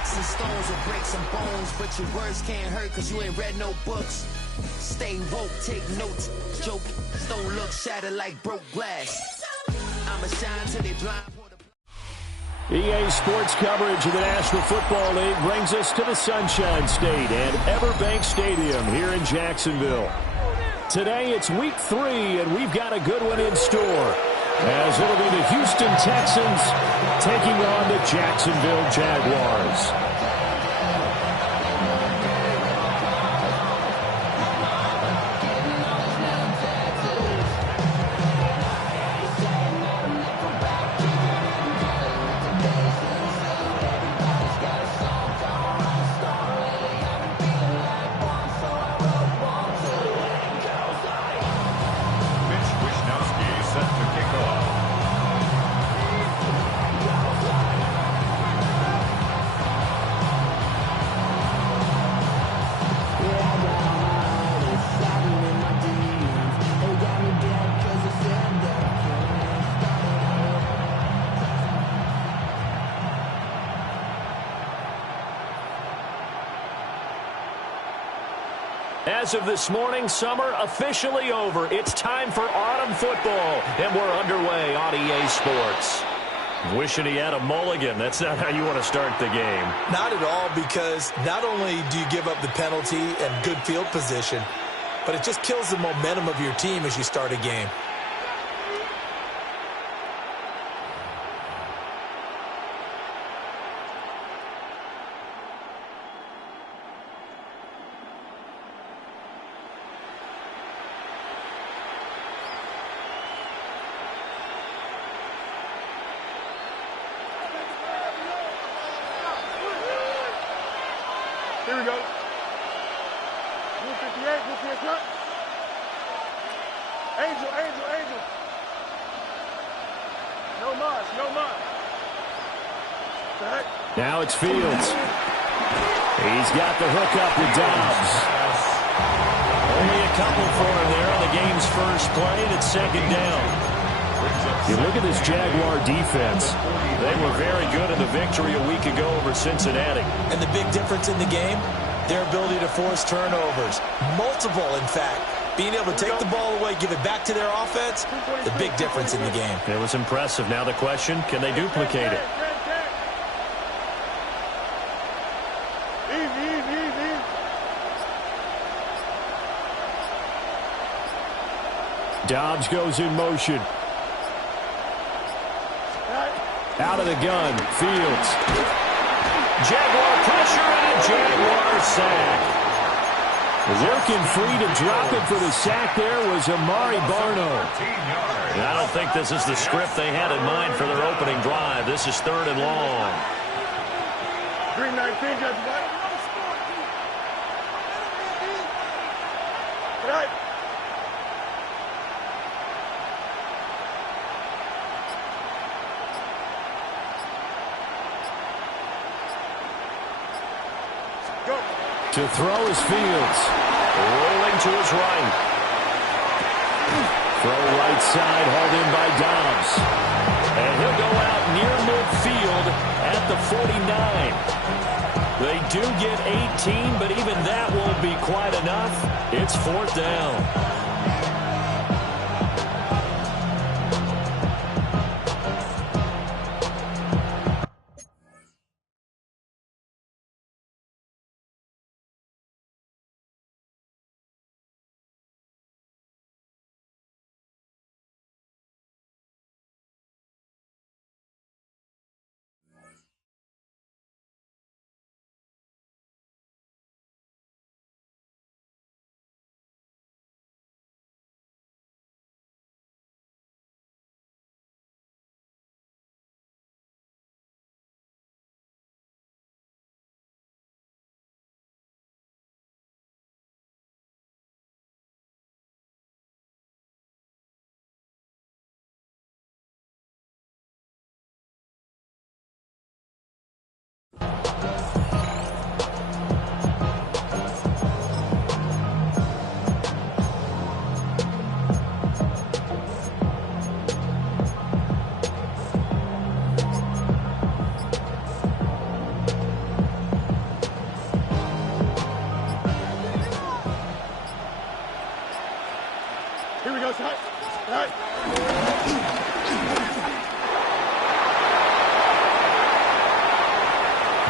Sticks and stones will break some bones, but your words can't hurt because you ain't read no books. Stay woke, take notes, joke. Don't look shattered like broke glass. I'ma shine till they blind. EA Sports coverage of the National Football League brings us to the Sunshine State and Everbank Stadium here in Jacksonville. Today it's week 3, and we've got a good one in store, as it'll be the Houston Texans taking on the Jacksonville Jaguars. As of this morning, summer officially over. It's time for autumn football, and we're underway on EA Sports. Wishing he had a mulligan. That's not how you want to start the game. Not at all, because not only do you give up the penalty and good field position, but it just kills the momentum of your team as you start a game. Here we go. 158, cut. Angel. No mas. Now it's Fields. He's got the hook up with Dobbs. Only a couple for him there on the game's first play, and it's second down. You look at this Jaguar defense. They were very good in the victory a week ago over Cincinnati. And the big difference in the game, their ability to force turnovers. Multiple, in fact. Being able to take the ball away, give it back to their offense, the big difference in the game. It was impressive. Now the question, can they duplicate it? Easy. Dobbs goes in motion. Out of the gun, Fields. Jaguar pressure and a Jaguar sack. Working free to drop it for the sack there was Amari Barno. I don't think this is the script they had in mind for their opening drive. This is 3rd and long. 319, got the ball. Right. To throw is Fields. Rolling to his right. Throw right side, hauled in by Dobbs. And he'll go out near midfield at the 49. They do get 18, but even that won't be quite enough. It's 4th down.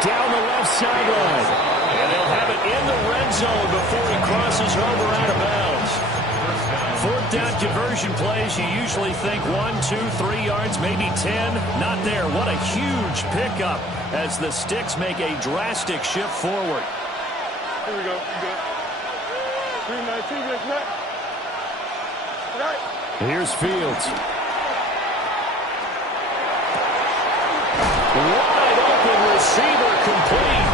down the left sideline. And they'll have it in the red zone before he crosses over out of bounds. Fourth down conversion plays, you usually think 1, 2, 3 yards, maybe 10. Not there. What a huge pickup as the Sticks make a drastic shift forward. Here we go. Good. 319, let's not. Right. Here's Fields. Wide open receiver complete.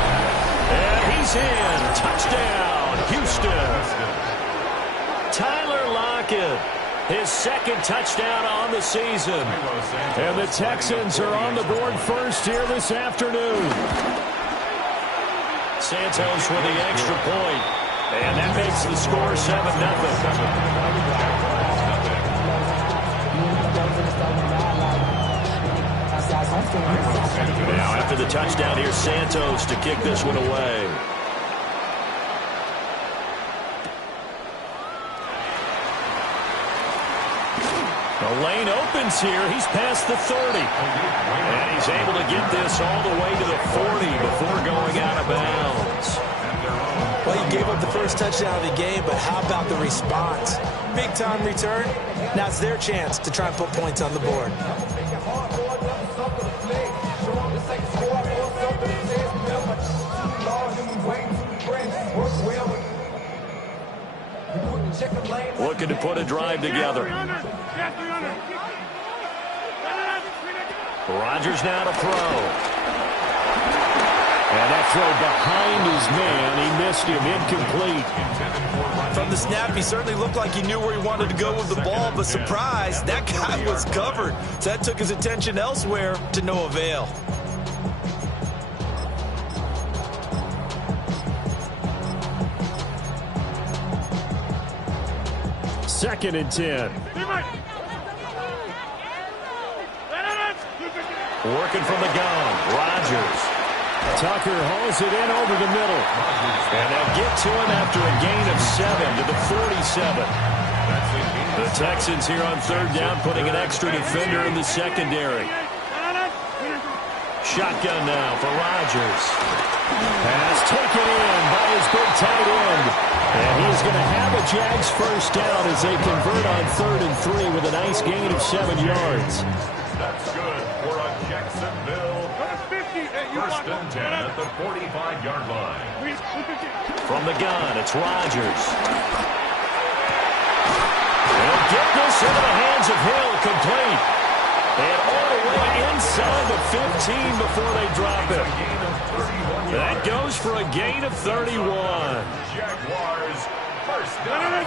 And he's in. Touchdown, Houston. Tyler Lockett, his second touchdown on the season. And the Texans are on the board first here this afternoon. Santos with the extra point. And that makes the score 7-0. Now after the touchdown, here's Santos to kick this one away. The lane opens here. He's past the 30. And he's able to get this all the way to the 40 before going out of bounds. Well, he gave up the first touchdown of the game, but how about the response? Big-time return. Now it's their chance to try and put points on the board. Looking to put a drive together. Rodgers now to throw. And that throw behind his man. He missed him. Incomplete. From the snap, he certainly looked like he knew where he wanted to go with the ball, but surprise, that guy was covered. So that took his attention elsewhere to no avail. Second and 10. Working from the gun, Rodgers. Tucker hauls it in over the middle. And they'll get to him after a gain of 7 to the 47. The Texans here on third down putting an extra defender in the secondary. Shotgun now for Rodgers. Pass taken in by his big tight end. And he's going to have a Jags first down as they convert on 3rd and 3 with a nice gain of 7 yards. That's good for a Jacksonville. First and 10 at the 45-yard line. From the gun, it's Rodgers. He'll get this into the hands of Hill, complete. And all the way inside the 15 before they drop it. That goes for a gain of 31. Jaguars first down.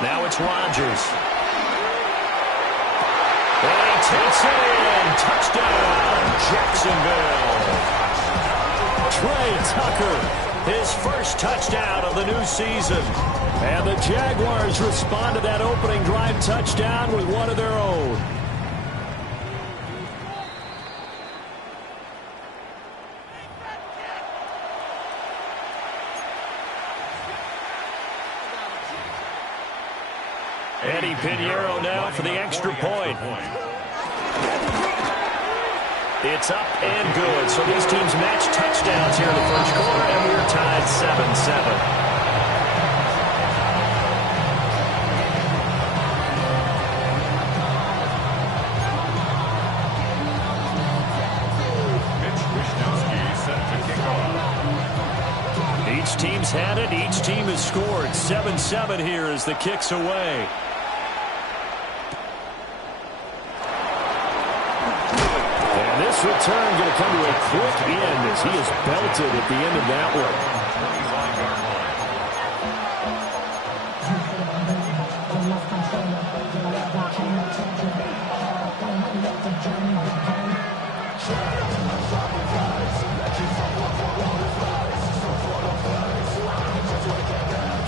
Now it's Rodgers. And he takes it in. Touchdown, Jacksonville. Trey Tucker. His first touchdown of the new season. And the Jaguars respond to that opening drive touchdown with one of their own. Eddie Pinheiro now for the extra point. It's up and good. So these teams match touchdowns here in the first quarter, and we're tied 7-7. Each team's had it. Each team has scored. 7-7 here as the kick's away. And this return going to come to a quick end as he is belted at the end of that one.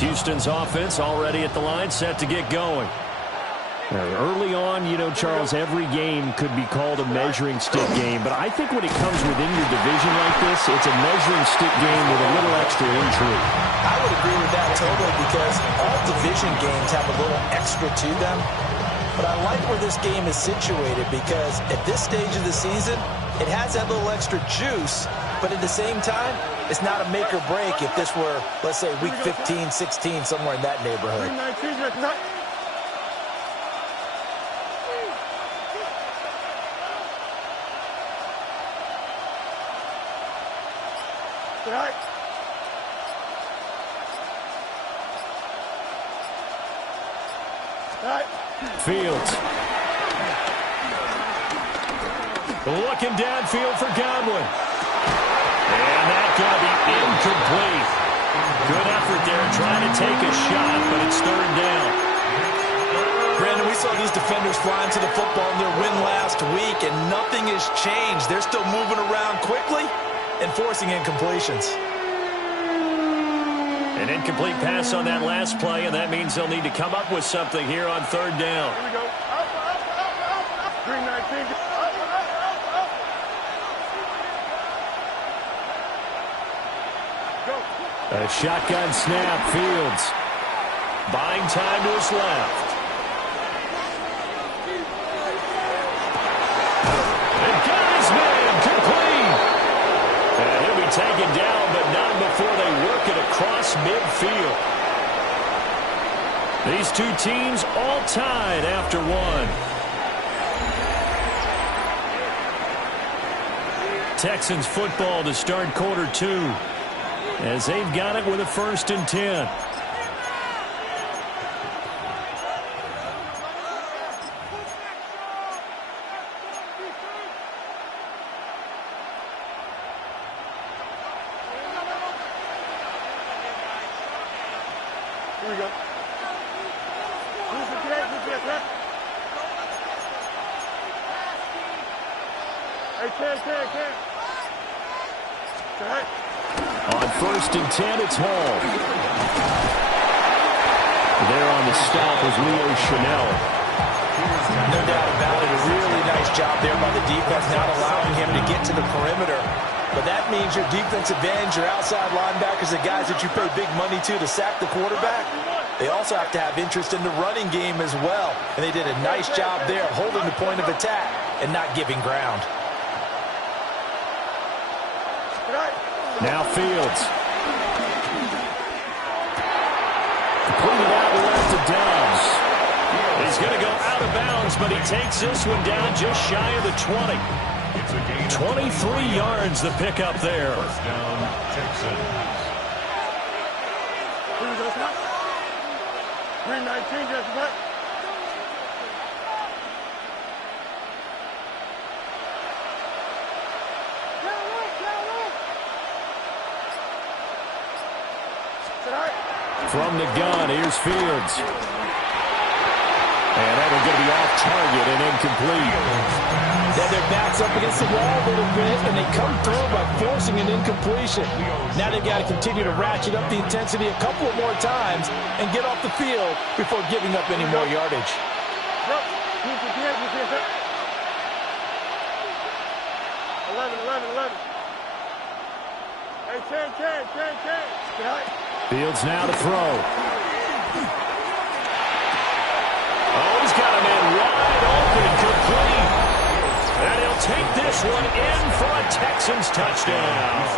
Houston's offense already at the line, set to get going. Early on, you know, Charles, every game could be called a measuring stick game, but I think when it comes within your division like this, it's a measuring stick game with a little extra intrigue. I would agree with that totally because all division games have a little extra to them. But I like where this game is situated because at this stage of the season, it has that little extra juice, but at the same time, it's not a make or break if this were, let's say, week 15, 16, somewhere in that neighborhood. Fields. Looking downfield for Godwin. And that's going to be incomplete. Good effort there trying to take a shot, but it's third down. Brandon, we saw these defenders flying to the football in their win last week, and nothing has changed. They're still moving around quickly and forcing incompletions. An incomplete pass on that last play, and that means they'll need to come up with something here on third down. Here we go. Up. 319. A shotgun snap, Fields. Buying time to his left. And got his man complete. And he'll be taken down, but not before they work it across midfield. These two teams all tied after one. Texans football to start quarter two, as they've got it with a 1st and 10. Here we go. Hey, Ken. On 1st and 10, it's Hall. There on the stop was Leo Chanel. No doubt about it. A really nice job there by the defense, not allowing him to get to the perimeter. But that means your defensive ends, your outside linebackers, the guys that you pay big money to sack the quarterback, they also have to have interest in the running game as well. And they did a nice job there holding the point of attack and not giving ground. Now Fields. Completed out left to Dobbs. He's going to go out of bounds, but he takes this one down just shy of the 20. 23 yards the pickup there. First down, Texans. 319, just back. From the gun, here's Fields. And that will going to be off target and incomplete. Then their backs up against the wall a little bit, and they come through by forcing an incompletion. Now they've got to continue to ratchet up the intensity a couple of more times and get off the field before giving up any more yardage. 11. Hey, 10. Fields now to throw. Oh, he's got a man wide open, complete. And he'll take this one in for a Texans touchdown.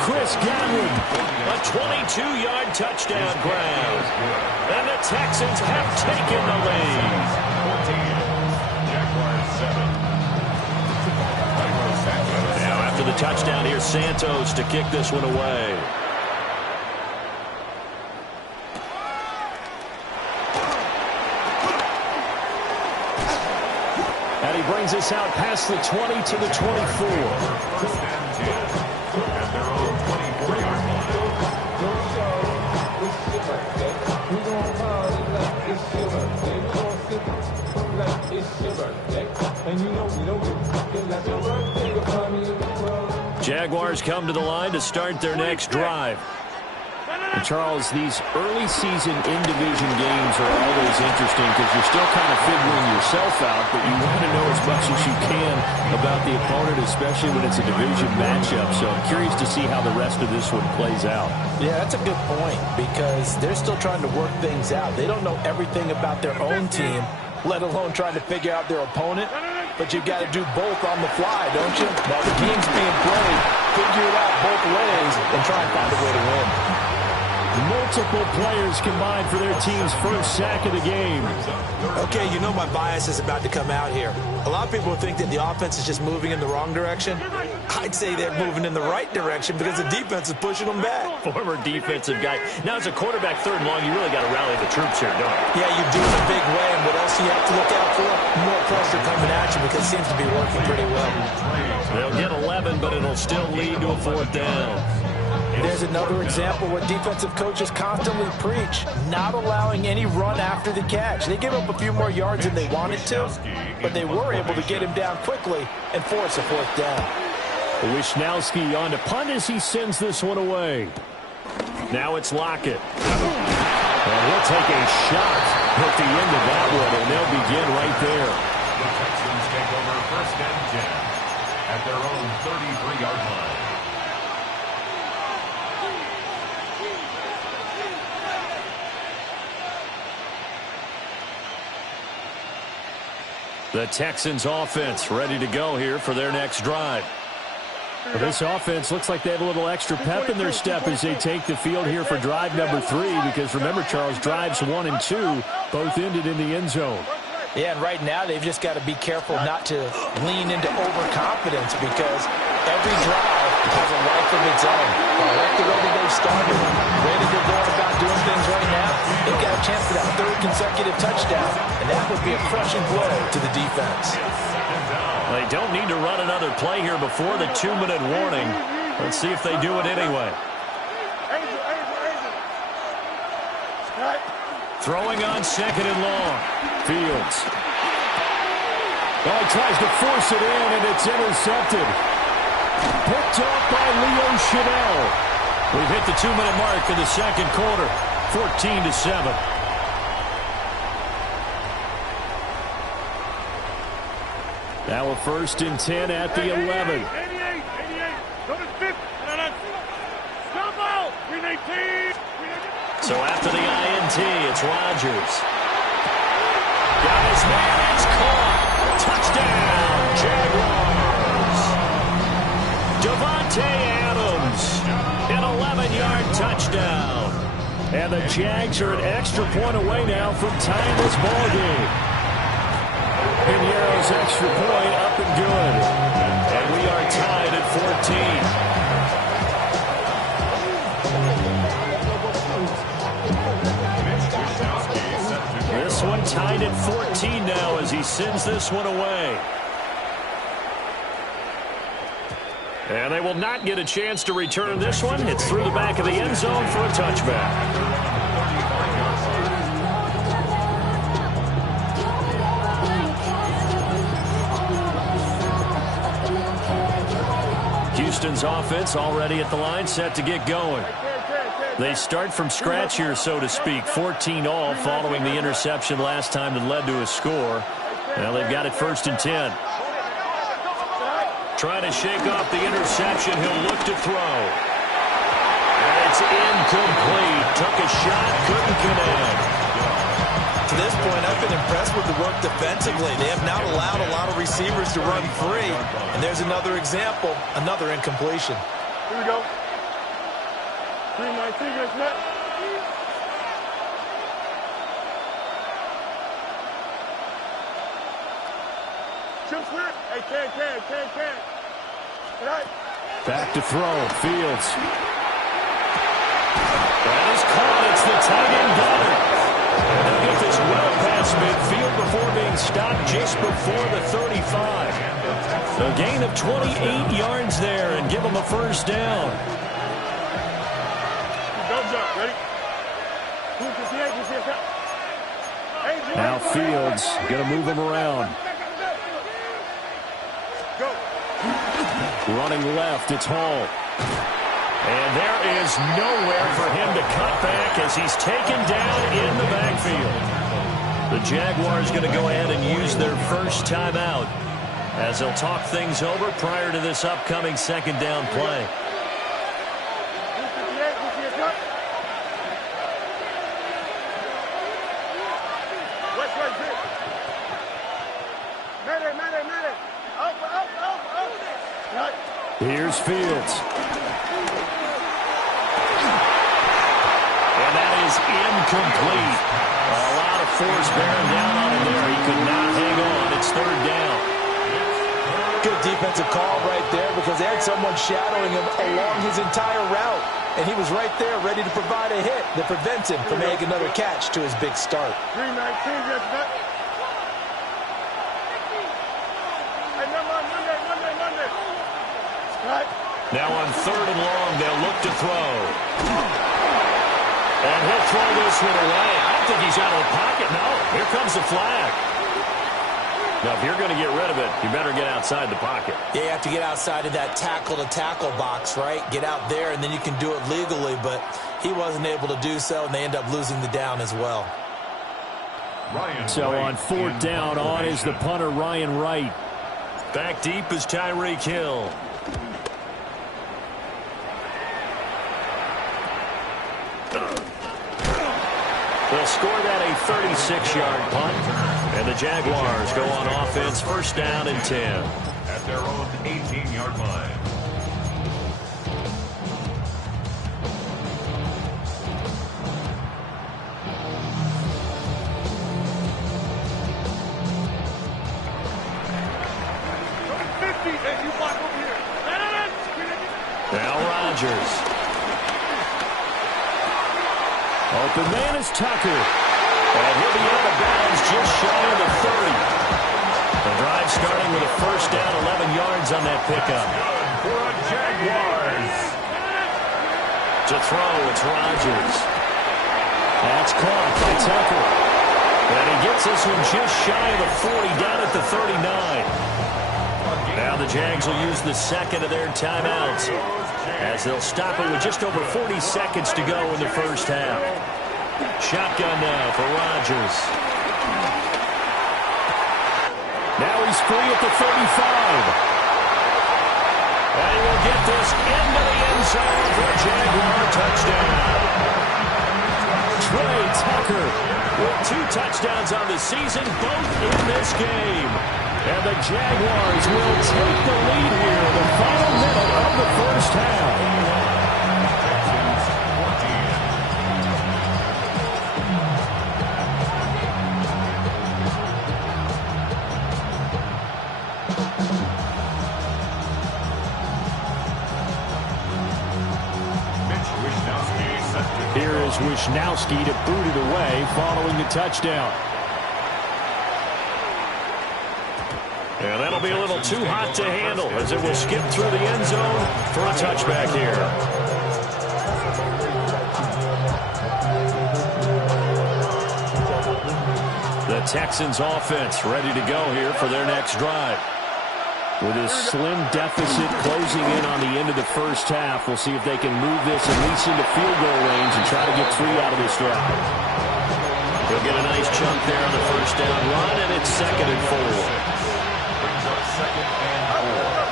Chris Godwin, a 22-yard touchdown grab. And the Texans have taken the lead. 14, Jaguars 7. Now after the touchdown, here's Santos to kick this one away. And he brings us out past the 20 to the 24. First and 10 at their own 24-yard Jaguars come to the line to start their next drive. Charles, these early season in-division games are always interesting because you're still kind of figuring yourself out, but you want to know as much as you can about the opponent, especially when it's a division matchup. So I'm curious to see how the rest of this one plays out. Yeah, that's a good point because they're still trying to work things out. They don't know everything about their own team, let alone trying to figure out their opponent. But you've got to do both on the fly, don't you? While the game's being played, figure it out both ways and try and find a way to win. Multiple players combined for their team's first sack of the game. Okay, you know my bias is about to come out here. A lot of people think that the offense is just moving in the wrong direction. I'd say they're moving in the right direction because the defense is pushing them back. Former defensive guy. Now, as a quarterback, 3rd and long, you really got to rally the troops here, don't you? Yeah, you do in a big way, and what else do you have to look out for? More pressure coming at you because it seems to be working pretty well. They'll get 11, but it'll still lead to a 4th down. There's another example where defensive coaches constantly preach, not allowing any run after the catch. They give up a few more yards than they wanted to, but they were able to get him down quickly and force a 4th down. Wisnowski on to punt as he sends this one away. Now it's Lockett. And he'll take a shot at the end of that one, and they'll begin right there. The Texans take over 1st and 10 at their own 33-yard line. The Texans offense ready to go here for their next drive. Well, this offense looks like they have a little extra pep in their step as they take the field here for drive number 3, because remember, Charles, drives 1 and 2 both ended in the end zone. Yeah, and right now they've just got to be careful not to lean into overconfidence because every drive has a life of its own. I like the way that they started. The way that they're going about doing things right now, they've got a chance for that 3rd consecutive touchdown, and that would be a crushing blow to the defense. They don't need to run another play here before the 2-minute warning. Let's see if they do it anyway. Throwing on 2nd and long. Fields. Well, he tries to force it in, and it's intercepted. Picked off by Leo Chanel. We've hit the 2-minute mark in the 2nd quarter. 14-7. Now a 1st and 10 at the 11. 88. Go to 50. Jump out. 318. So after the INT, it's Rodgers. Got his man. It's caught. Touchdown, Jaguars. Devontae Adams. An 11-yard touchdown. And the Jags are an extra point away now from tying this ball game. Pinero's extra point up and good. And we are tied at 14. This one tied at 14 now as he sends this one away. And they will not get a chance to return this one. It's through the back of the end zone for a touchback. Houston's offense already at the line, set to get going. They start from scratch here, so to speak. 14 all following the interception last time that led to a score. Now they've got it 1st and 10. Trying to shake off the interception. He'll look to throw. And it's incomplete. Took a shot, couldn't connect. To this point, I've been impressed with the work defensively. They have not allowed a lot of receivers to run free. And there's another example, another incompletion. Here we go. 319 gets net. Jump clear. Hey, can. Right. Back to throw. Fields. That is caught. It's the tight end Goddard. And they'll get this well past midfield before being stopped just before the 35. A gain of 28 yards there and give them a 1st down. Thumbs up. Ready? Now Fields going to move him around. Go. Running left, it's Hall. And there is nowhere for him to cut back as he's taken down in the backfield. The Jaguars going to go ahead and use their first timeout as they'll talk things over prior to this upcoming second down play. Here's Fields. And that is incomplete. A lot of force bearing down on him there. He could not hang on. It's third down. Good defensive call right there because they had someone shadowing him along his entire route. And he was right there ready to provide a hit that prevents him from making another catch to his big start. 319, Now on third and long, they'll look to throw. And he'll throw this one away. I don't think he's out of the pocket. No, here comes the flag. Now, if you're going to get rid of it, you better get outside the pocket. Yeah, you have to get outside of that tackle-to-tackle box, right? Get out there, and then you can do it legally. But he wasn't able to do so, and they end up losing the down as well. So on fourth down, on is the punter, Ryan Wright. Back deep is Tyreek Hill. They'll score that a 36-yard punt. And the Jaguars go on offense, first down and 10. At their own 18-yard line. Now Rodgers. Open man is Tucker. And he'll be out of bounds just shy of the 30. The drive starting with a first down, 11 yards on that pickup. For a Jaguars. To throw, it's Rodgers. That's caught by Tucker. And he gets this one just shy of the 40, down at the 39. Now the Jags will use the second of their timeouts as they'll stop it with just over 40 seconds to go in the first half. Shotgun now for Rodgers. Now he's free at the 35. And he will get this into the end zone for a Jaguar touchdown. Trey Tucker with 2 touchdowns on the season, both in this game. And the Jaguars will take the lead here in the final minute of the first half. Here is Wisnowski to boot it away following the touchdown. And that'll be a little too hot to handle as it will skip through the end zone for a touchback here. The Texans offense ready to go here for their next drive. With a slim deficit closing in on the end of the first half, we'll see if they can move this at least into field goal range and try to get 3 out of this drive. They'll get a nice chunk there on the first down run, and it's 2nd and 4. Second and 4.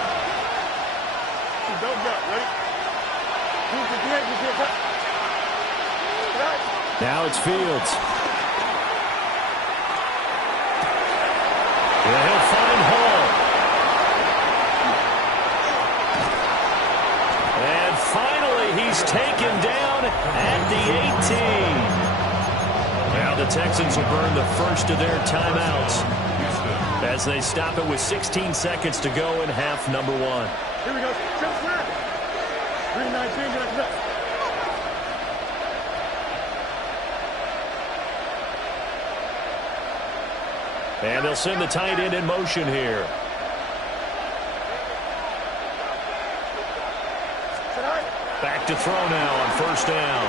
Now it's Fields. And he'll find Hall. And finally, he's taken down at the 18. Now the Texans will burn the first of their timeouts as they stop it with 16 seconds to go in half number 1. Here we go. 319. And they'll send the tight end in motion here. Back to throw now on first down.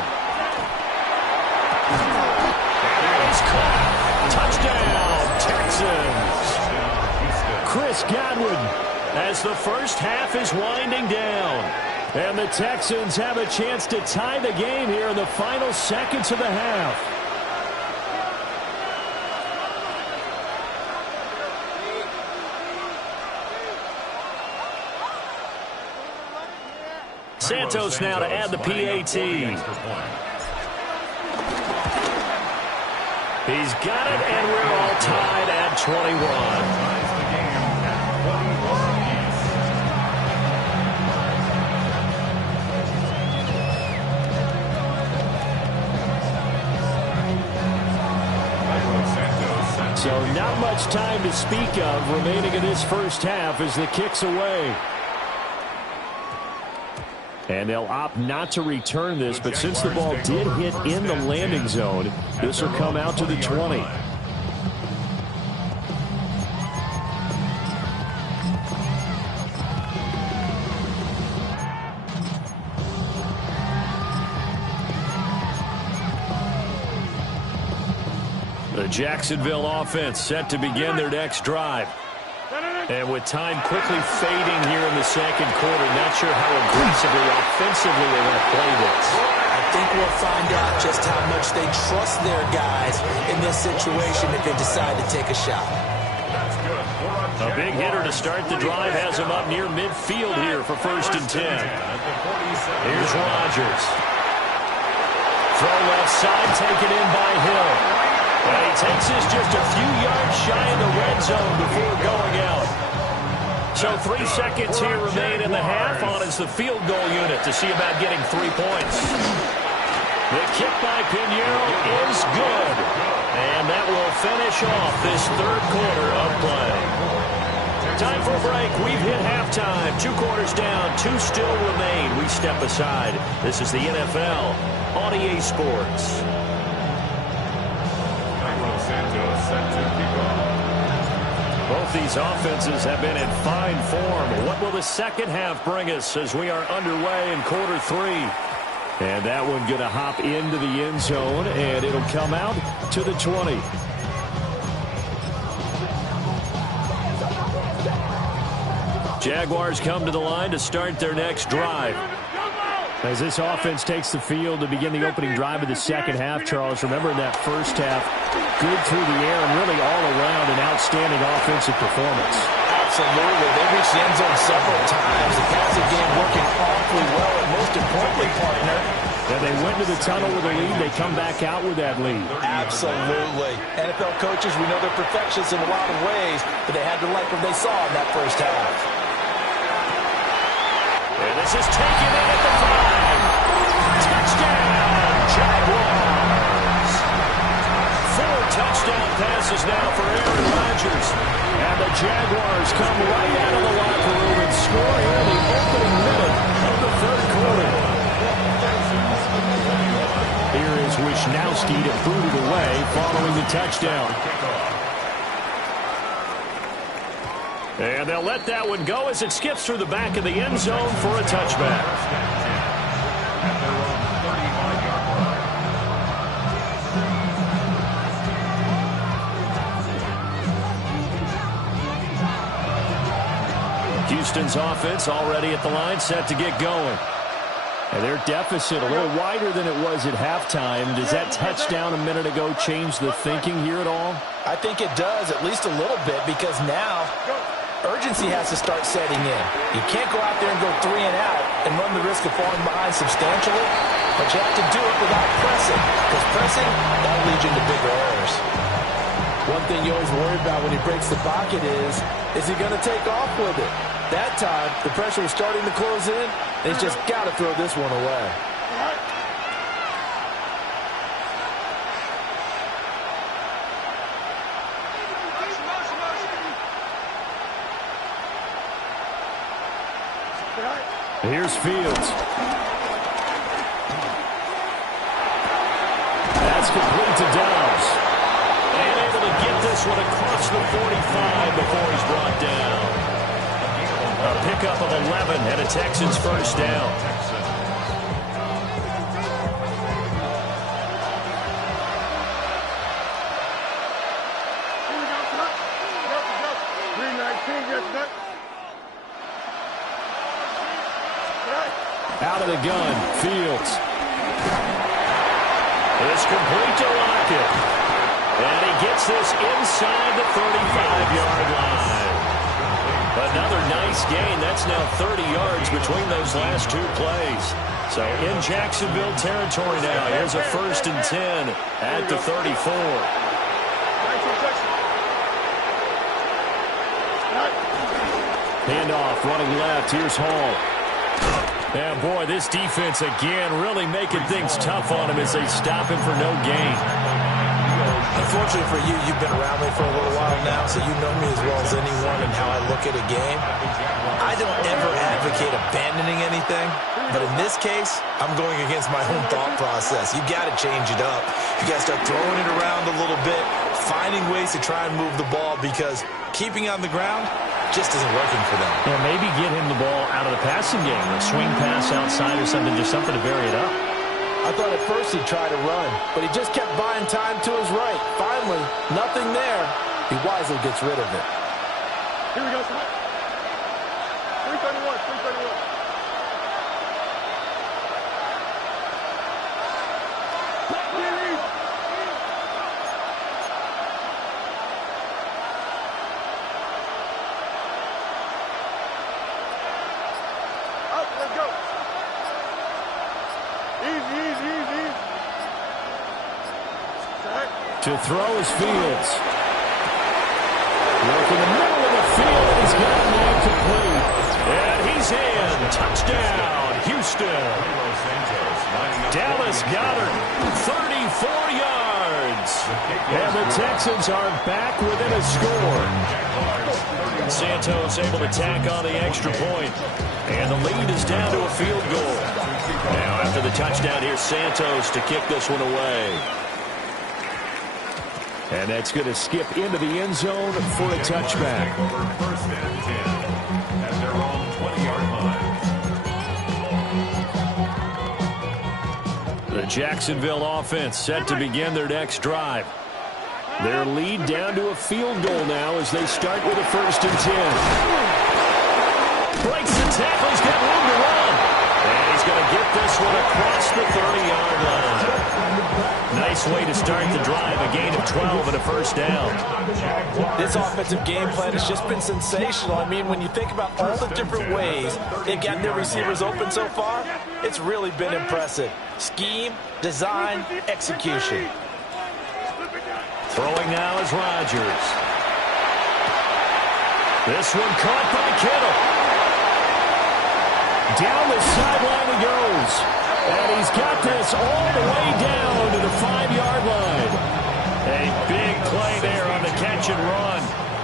And he's caught. Touchdown, Texans. Chris Godwin as the first half is winding down. And the Texans have a chance to tie the game here in the final seconds of the half. Santos now to add the PAT. He's got it, and we're all tied at 21. So not much time to speak of remaining in this first half as the kick's away. And they'll opt not to return this, but since the ball did hit in the landing zone, this will come out to the 20. The Jacksonville offense set to begin their next drive. And with time quickly fading here in the second quarter, not sure how aggressively, offensively they're going to play this. I think we'll find out just how much they trust their guys in this situation if they decide to take a shot. A big hitter to start the drive has him up near midfield here for 1st and 10. Here's Rodgers. Throw left side, taken in by Hill. And he takes this just a few yards shy of the red zone before going out. So 3 seconds here remain in the half on as the field goal unit to see about getting 3 points. The kick by Pinheiro is good. And that will finish off this 3rd quarter of play. Time for a break. We've hit halftime. 2 quarters down. 2 still remain. We step aside. This is the NFL on EA Sports. Both these offenses have been in fine form. What will the second half bring us as we are underway in quarter 3? And that one going to hop into the end zone, and it'll come out to the 20. Jaguars come to the line to start their next drive. As this offense takes the field to begin the opening drive of the second half, Charles, remember in that first half, good through the air and really all around an outstanding offensive performance. Absolutely. They reached the end zone several times. The passing game working awfully well, and most importantly, partner, and they went to the tunnel with a lead. They come back out with that lead. Absolutely. NFL coaches, we know they're perfectionists in a lot of ways, but they had to like what they saw in that first half. And this is taken in at the 5. Touchdown, Jaguars. 4 touchdown passes now for Aaron Rodgers. And the Jaguars come right out of the locker room and score here in the opening minute of the 3rd quarter. Here is Wisnowski to boot it away following the touchdown. And they'll let that one go as it skips through the back of the end zone for a touchback. Houston's offense already at the line, set to get going. And their deficit a little wider than it was at halftime. Does that touchdown a minute ago change the thinking here at all? I think it does, at least a little bit, because now urgency has to start setting in. You can't go out there and go 3 and out and run the risk of falling behind substantially, but you have to do it without pressing, because pressing, that'll lead you into bigger errors. One thing you always worry about when he breaks the pocket is he going to take off with it? That time, the pressure was starting to close in, and he's just got to throw this one away. Here's Fields. That's complete to Dobbs. And able to get this one across the 45 before he's brought down. A pickup of 11 and a Texans first down. Out of the gun, Fields. It's complete to Lockett. And he gets this inside the 35-yard line. Another nice gain. That's now 30 yards between those last two plays. So in Jacksonville territory now. Here's a 1st and 10 at the 34. Handoff, running left. Here's Hall. And boy, this defense again really making things tough on him as they stop him for no gain. Unfortunately for you, you've been around me for a little while now, so you know me as well as anyone and how I look at a game. I don't ever advocate abandoning anything, but in this case, I'm going against my own thought process. You got to change it up. You got to start throwing it around a little bit, finding ways to try and move the ball, because keeping on the ground just isn't working for them. Yeah, maybe get him the ball out of the passing game, a swing pass outside or something, just something to vary it up. I thought at first he'd try to run, but he just kept buying time to his right. Finally, nothing there. He wisely gets rid of it. Here we go. 331, 331. To throw is Fields. Work in the middle of the field, and he's got a man complete. And he's in. Touchdown, Houston. Dallas Goedert, 34 yards. And the Texans are back within a score. Santos able to tack on the extra point. And the lead is down to a field goal. Now after the touchdown, here's Santos to kick this one away. And that's going to skip into the end zone for a touchback. 1st and 10 at their own 20-yard line. The Jacksonville offense set to begin their next drive. Their lead down to a field goal now as they start with a 1st and 10. Breaks the tackle. He's got room to run. And he's going to get this one across the 30-yard line. Nice way to start the drive, a gain of 12 and a 1st down. This offensive game plan has just been sensational. I mean, when you think about all the different ways they've gotten their receivers open so far, it's really been impressive. Scheme, design, execution. Throwing now is Rodgers. This one caught by Kittle. Down the sideline he goes. And he's got this all the way down to the 5-yard line. A big play there on the catch and run.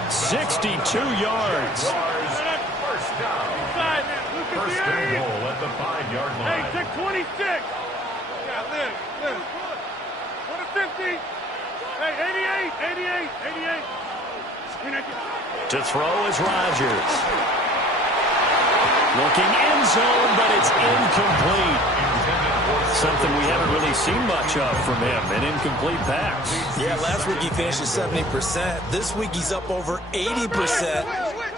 62 yards. First down. 1st and goal at the 5-yard line. Hey, take 26. Yeah, live. 150. Hey, 88. To throw is Rodgers. Looking end zone, but it's incomplete. Something we haven't really seen much of from him, an incomplete pass. Yeah, last week he finished at 70%. This week he's up over 80%.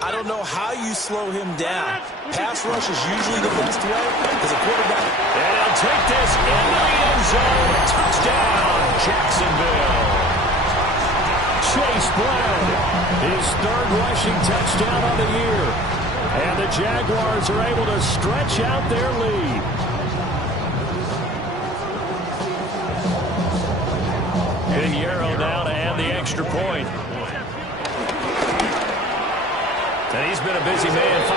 I don't know how you slow him down. Pass rush is usually the best way as a quarterback. And he'll take this into the end zone. Touchdown, Jacksonville. Chase Brown, his 3rd rushing touchdown of the year. And the Jaguars are able to stretch out their lead. Pinheiro now to add the extra point. And he's been a busy man.